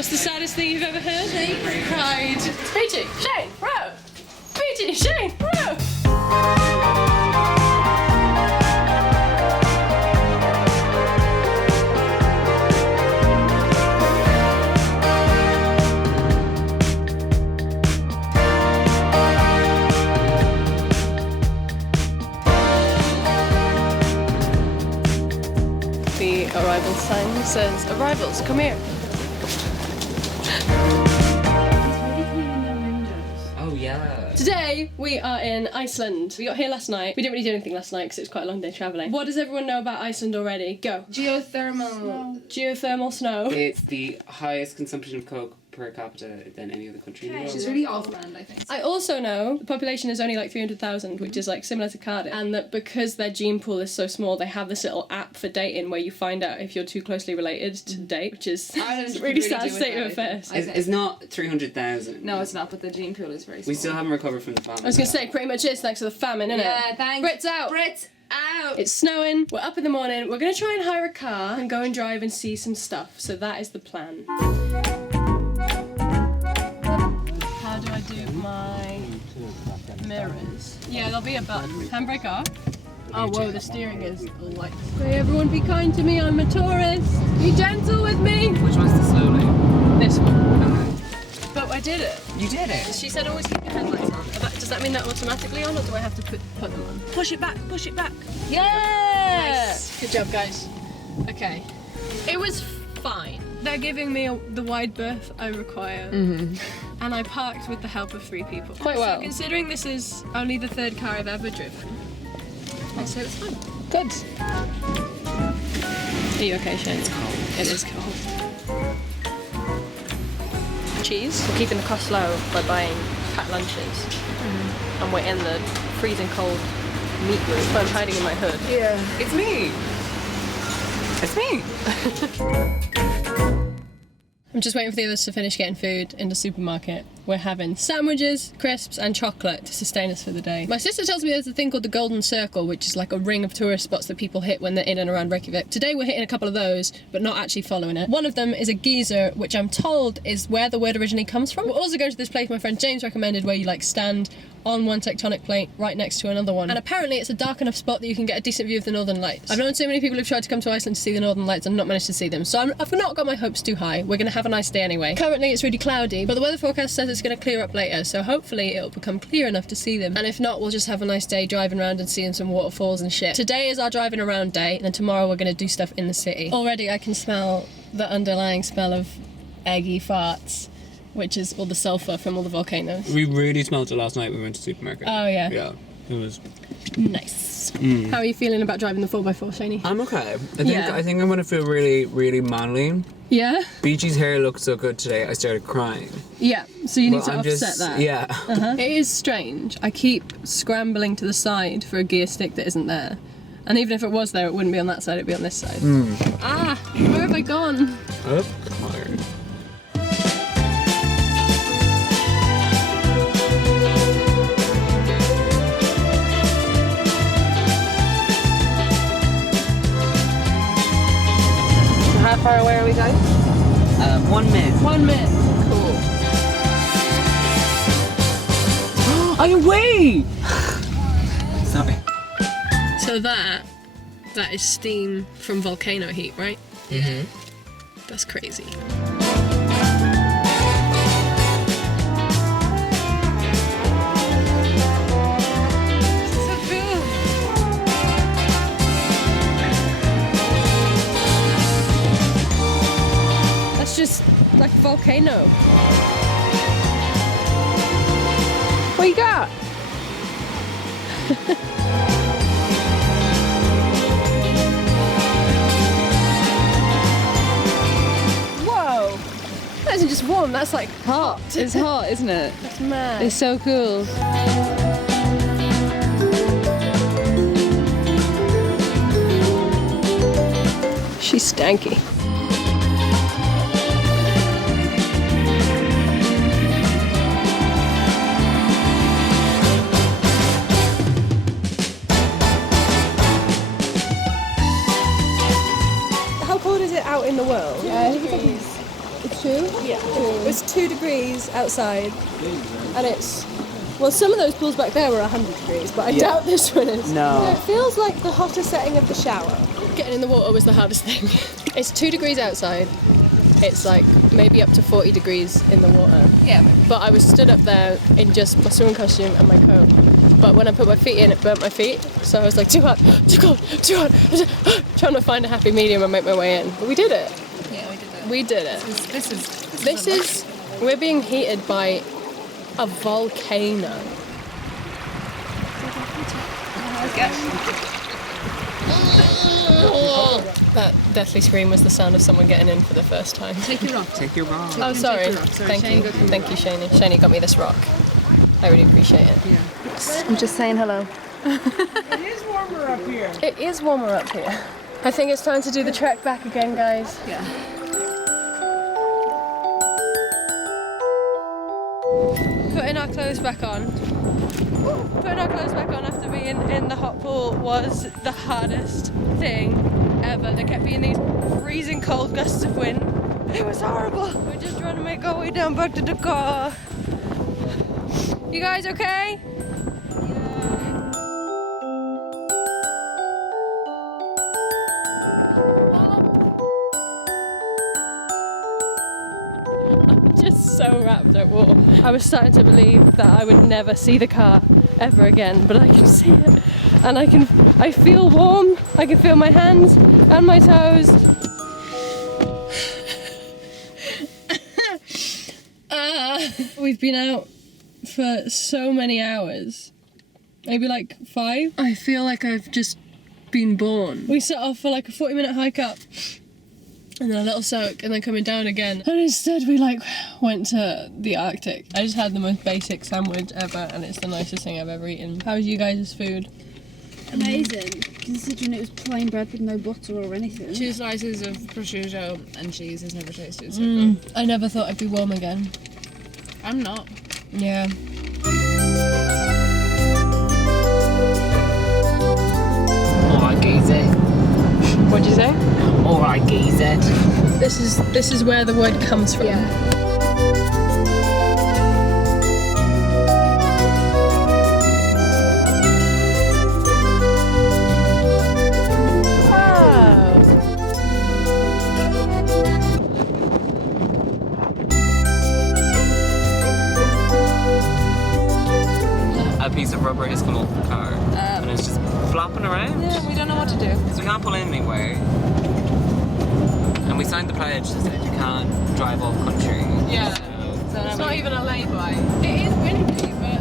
What's the saddest thing you've ever heard? Shane cried. Peachy, Shane, row! Peachy, Shane, row! The arrival sign says, "Arrivals, come here." Oh yeah. Today we are in Iceland. We got here last night. We didn't really do anything last night because it was quite a long day travelling. What does everyone know about Iceland already? Go. Geothermal snow. It's the highest consumption of coke per capita than any other country in the world. She's really off-brand, I think. I also know the population is only like 300,000, which is like similar to Cardiff, and that because their gene pool is so small, they have this little app for dating where you find out if you're too closely related to date, which is a really sad state of affairs. It's not 300,000. No, it's not, but the gene pool is very small. We still haven't recovered from the famine. I was going to say, pretty much is thanks to the famine, isn't it? Yeah, thanks. Brits out! Brits out! It's snowing, we're up in the morning, we're going to try and hire a car and go and drive and see some stuff, so that is the plan. How do I do my mirrors? Yeah, there'll be a button. Handbrake off. Oh whoa, the steering is light. Okay, everyone be kind to me, I'm a tourist. Be gentle with me. Which one's the slow lane? This one. But I did it. You did it. She said always keep your headlights on. Does that mean they're automatically on, or do I have to put them on? Push it back, push it back. Yeah! Nice. Good job, guys. Okay. It was fine. They're giving me the wide berth I require. And I parked with the help of 3 people. Quite well. So considering this is only the 3rd car I've ever driven, I'd say it's fine. Good. Are you okay, Shane? It's cold. It is cold. Cheese? We're keeping the cost low by buying packed lunches. And we're in the freezing cold meat room, but I'm hiding in my hood. Yeah. It's me. It's me. I'm just waiting for the others to finish getting food in the supermarket. We're having sandwiches, crisps and chocolate to sustain us for the day. My sister tells me there's a thing called the Golden Circle, which is like a ring of tourist spots that people hit when they're in and around Reykjavik. Today we're hitting a couple of those, but not actually following it. One of them is a geyser, which I'm told is where the word originally comes from. We're also going to this place my friend James recommended where you like stand on one tectonic plate right next to another one. And apparently it's a dark enough spot that you can get a decent view of the Northern Lights. I've known so many people who've tried to come to Iceland to see the Northern Lights and not managed to see them, so I've not got my hopes too high. We're going to have a nice day anyway. Currently it's really cloudy, but the weather forecast says it's going to clear up later, so hopefully it'll become clear enough to see them. And if not, we'll just have a nice day driving around and seeing some waterfalls and shit. Today is our driving around day, and then tomorrow we're going to do stuff in the city. Already I can smell the underlying smell of eggy farts, which is all the sulphur from all the volcanoes. We really smelled it last night when we went to the supermarket. Oh yeah. Yeah, it was nice. How are you feeling about driving the 4x4, Shani? I'm okay. Yeah. I think I'm gonna feel really, really manly. Yeah? Beachy's hair looked so good today, I started crying. Yeah, so you need But to I'm offset just, that. yeah. It is strange. I keep scrambling to the side for a gear stick that isn't there. And even if it was there, it wouldn't be on that side, it'd be on this side. Ah, where have I gone? Oh, come on. How far away are we going? 1 minute. 1 minute. Cool. I'm away! Sorry. So that is steam from volcano heat, right? Mm-hmm. That's crazy. So cool. That's just like a volcano. What you got? Whoa! That isn't just warm, that's like hot. It's hot, isn't it? That's mad. It's so cool. She's stanky. How cold is it out in the world? Yeah, I think it's 2? Yeah. It's 2 degrees outside, and it's... Well, some of those pools back there were 100 degrees, but I doubt this one is. No. It feels like the hotter setting of the shower. Getting in the water was the hardest thing. It's 2 degrees outside. It's like maybe up to 40 degrees in the water. Yeah. But I was stood up there in just my swimming costume and my coat. But when I put my feet in, it burnt my feet. So I was like, too hot, too cold, too hot. Trying to find a happy medium and make my way in. But we did it. Yeah, we did that. We did it. This is We're being heated by a volcano. That deathly scream was the sound of someone getting in for the first time. Take your rock. Take your rock. Oh, sorry. Take your rock. Sorry, Thank Shane you. got you Thank you, Shani. Shani got me this rock. I really appreciate it. Yeah. I'm just saying hello. It is warmer up here. It is warmer up here. I think it's time to do the trek back again, guys. Yeah. Putting our clothes back on. Putting our clothes back on after being in the hot pool was the hardest thing ever. There kept being these freezing cold gusts of wind. It was horrible. We're just trying to make our way down back to the car. You guys okay? Just so wrapped up warm. I was starting to believe that I would never see the car ever again, but I can see it, and I feel warm. I can feel my hands and my toes. We've been out for so many hours, maybe like 5. I feel like I've just been born. We set off for like a 40-minute hike up. And then a little soak, and then coming down again. And instead we went to the Arctic. I just had the most basic sandwich ever, and it's the nicest thing I've ever eaten. How was you guys' food? Amazing, considering it was plain bread with no butter or anything. 2 slices of prosciutto and cheese has never tasted so good. I never thought I'd be warm again. I'm not. Yeah. Alright, geezer. What'd you say? Alright, geezer. This is where the word comes from. A piece of rubber has come off the car and it's just flopping around. Yeah, we don't know what to do. Because we can't pull in anywhere. And we signed the pledge that said you can't drive off country. Yeah. So It's not even a lay-by. It is windy, but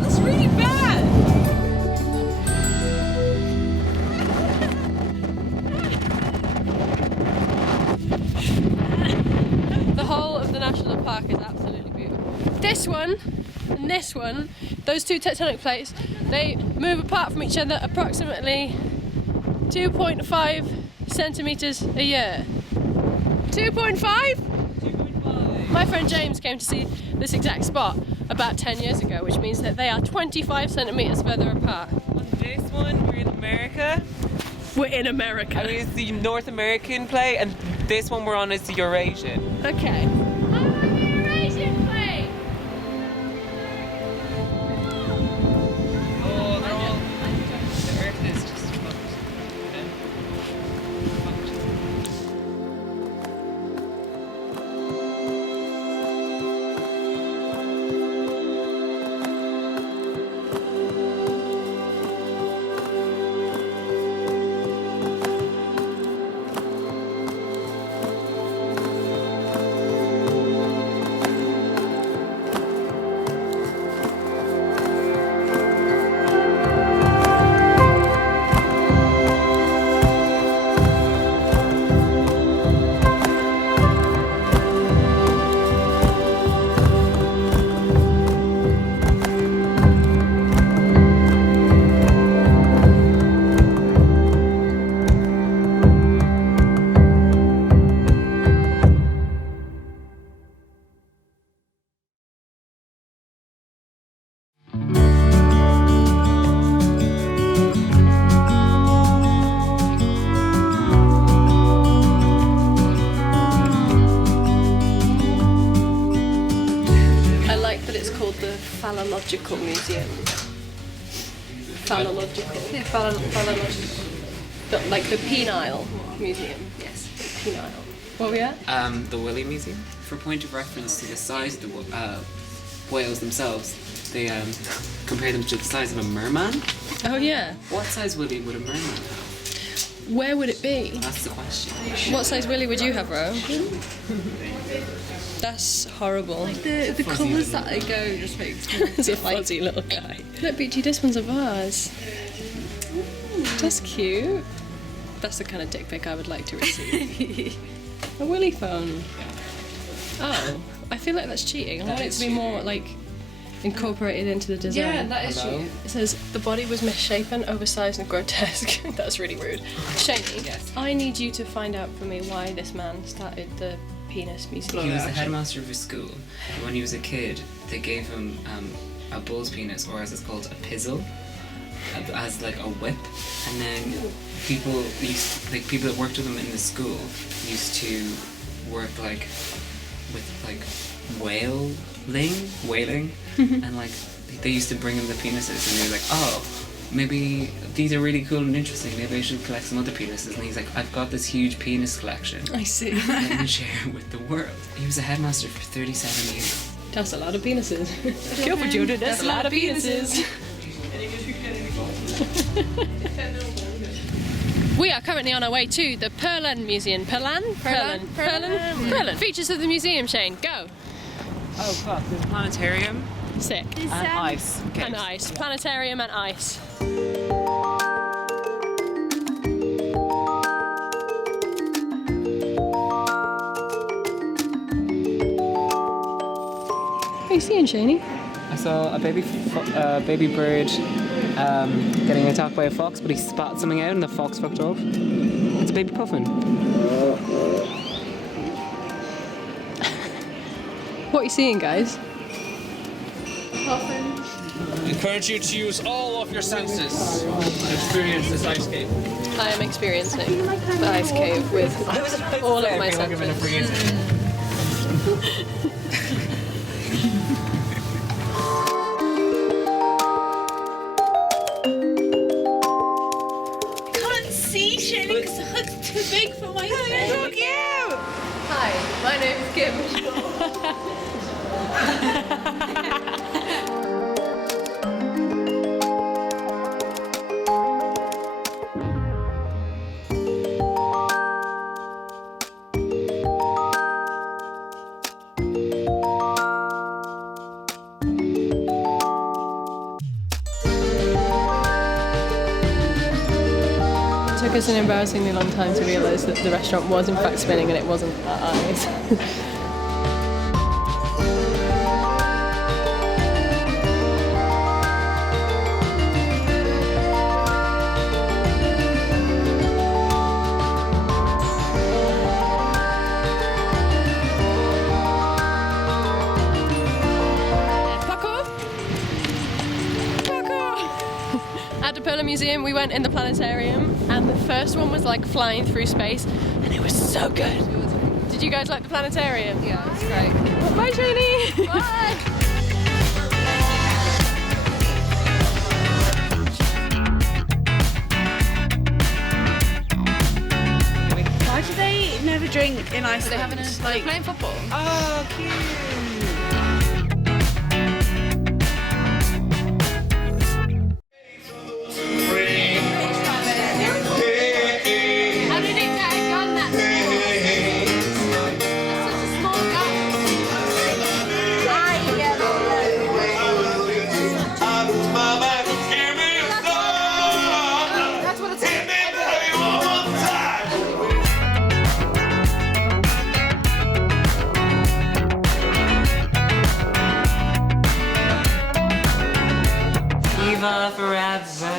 that's really bad. The whole of the national park is absolutely beautiful. This one and this one, those 2 tectonic plates, they move apart from each other approximately 2.5 centimetres a year. 2.5? 2.5. My friend James came to see this exact spot about 10 years ago, which means that they are 25 centimetres further apart. On this one, we're in America. We're in America. I mean, it's the North American play, and this one we're on is the Eurasian. Okay. Oh, they're all... The Earth is just fucked. phallological museum. Phallological. Yeah, phallological. But like the penile museum. Yes, penile. What were we at? The Willy Museum. For point of reference to the size of the whales themselves, they compare them to the size of a merman. Oh yeah. What size willy would a merman have? Where would it be? That's the question. What size willy would you have, Ro? That's horrible. The colours that they go just makes me It's a fuzzy little guy. Look, Beachy, this one's a vase. That's cute. That's the kind of dick pic I would like to receive. A willy phone. Oh, I feel like that's cheating. I want it to be more like incorporated into the design. Yeah, that is Hello? true. It says the body was misshapen, oversized, and grotesque. That's really rude. Shaney, Yes. I need you to find out for me why this man started the penis museum. He was the headmaster of his school. When he was a kid, they gave him a bull's penis, or as it's called, a pizzle, as like a whip. And then people that worked with him in the school used to work like with like whaling, and like they used to bring him the penises, and they were like, oh, maybe these are really cool and interesting. Maybe I should collect some other penises. And he's like, I've got this huge penis collection. I see. Let me share it with the world. He was a headmaster for 37 years. That's a lot of penises. Careful, Judah, that's a lot of penises. We are currently on our way to the Perlan Museum. Perlan. Features of the museum, Shane. Go. Oh fuck, there's a planetarium Sick. and ice. And ice. Planetarium and ice. What are you seeing, Shaney? I saw a baby bird getting attacked by a fox, but he spat something out and the fox fucked off. It's a baby puffin. What are you seeing, guys? I encourage you to use all of your senses to experience this ice cave. I am experiencing the ice cave with all of my senses. Can't see Shane because the hood's too big for my face. So cute! Hi, my name is Kim. It took us an embarrassingly long time to realise that the restaurant was in fact spinning and it wasn't our eyes. At the Polar Museum, we went in the planetarium, and the first one was like flying through space, and it was so good. Did you guys like the planetarium? Yeah, it's great. Bye, Trini. Bye. Why do they never drink in Iceland? They're having a playing football. Oh, cute. How did it get a gun that small? That's such a small gun. That's what it's Viva forever.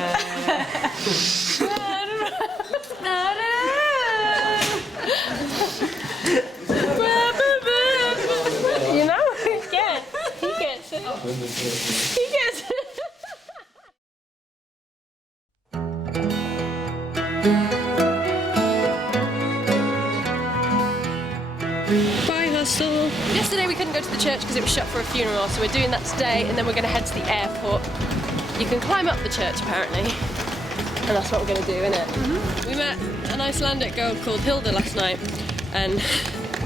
You know, he gets it. He gets it. Bye, hostel. Yesterday we couldn't go to the church because it was shut for a funeral, so we're doing that today, and then we're going to head to the airport. You can climb up the church apparently, and that's what we're going to do, innit? We met an Icelandic girl called Hilda last night, and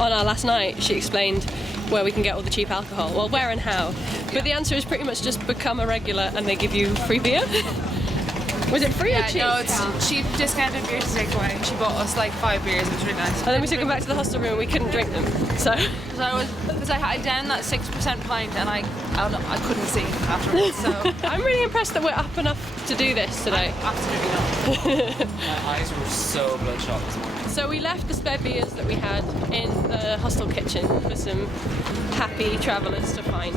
on our last night she explained where we can get all the cheap alcohol. Well, where and how. But the answer is pretty much just become a regular and they give you free beer. Was it free or cheap? No, it's cheap discounted beer to take away. She bought us like 5 beers, it was really nice. And then we took them back to the hostel room and we couldn't drink them. So Because I had down that 6% pint and I couldn't see afterwards. So I'm really impressed that we're up enough to do this today. absolutely not. My eyes were so bloodshot this morning. So we left the spare beers that we had in the hostel kitchen for some happy travellers to find.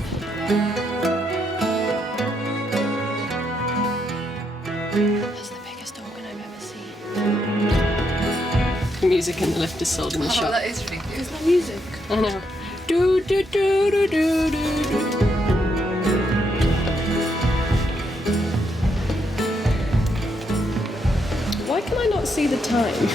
That's the biggest organ I've ever seen. The music in the lift is sold in the shop. That is ridiculous. Is that music? I know. Do do do do do do do. Why can I not see the time?